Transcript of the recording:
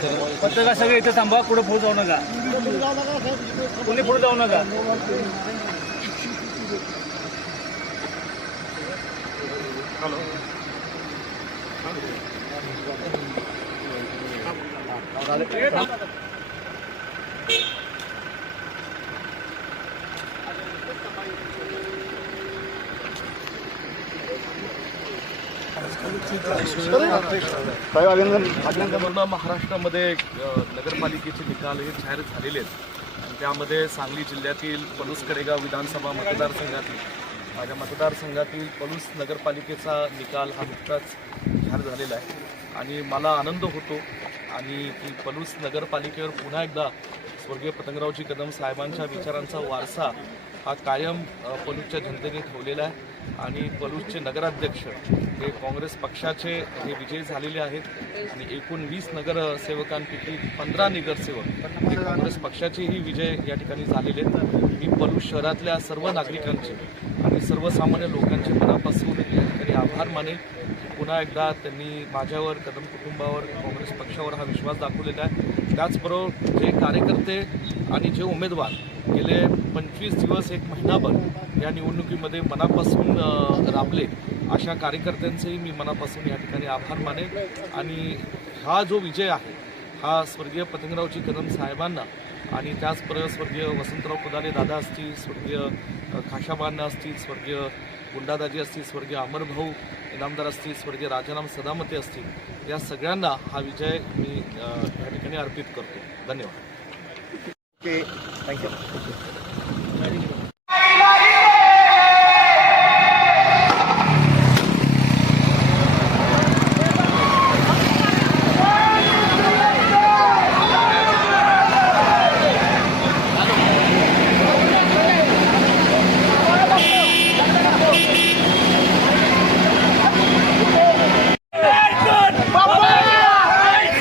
पत्रकार सगळे इथे थांबा, पुढे जाऊ नका, कोणी पुढे जाऊ नका. पूर्ण महाराष्ट्रामध्ये नगरपालिकेचे निकाल हे जाहीर झालेले आहेत आणि त्यामध्ये सांगली जिल्ह्यातील पलूस कडेगाव विधानसभा मतदारसंघातील माझ्या मतदारसंघातील पलूस नगरपालिकेचा निकाल हा नुकताच जाहीर झालेला आहे आणि मला आनंद होतो आणि की पलूस नगरपालिकेवर पुन्हा एकदा स्वर्गीय पतंगरावजी कदम साहेबांच्या विचारांचा वारसा हा कायम पलूसच्या जनतेने ठेवलेला आहे आणि पलूसचे नगराध्यक्ष हे काँग्रेस पक्षाचे हे विजयी झालेले आहेत आणि एकूण 20 नगरसेवकांपैकी 15 नगरसेवक हे काँग्रेस पक्षाचेही विजय या ठिकाणी झालेले आहेत. मी पलूस शहरातल्या सर्व नागरिकांचे आणि सर्वसामान्य लोकांचे मनापासून या ठिकाणी आभार मानेल. पुन्हा एकदा त्यांनी माझ्यावर, कदम कुटुंबावर, काँग्रेस पक्षावर हा विश्वास दाखवलेला आहे. त्याचबरोबर जे कार्यकर्ते आणि जे उमेदवार गेले 25 दिवस, एक महिनाभर या निवडणुकीमध्ये मनापासून राबले, अशा कार्यकर्त्यांचेही मी मनापासून या ठिकाणी आभार मानेल आणि हा जो विजय आहे हा स्वर्गीय पतंगरावजी कदम साहेबांना आणि त्याचबरोबर स्वर्गीय वसंतराव कुदाले दादा असतील, स्वर्गीय खाशाबांना असतील, स्वर्गीय गुंडादाजी असतील, स्वर्गीय अमरभाऊ इनामदार असतील, स्वर्गीय राजाराम सदामते असतील, या सगळ्यांना हा विजय मी या ठिकाणी अर्पित करतो. धन्यवाद. थँक्यू.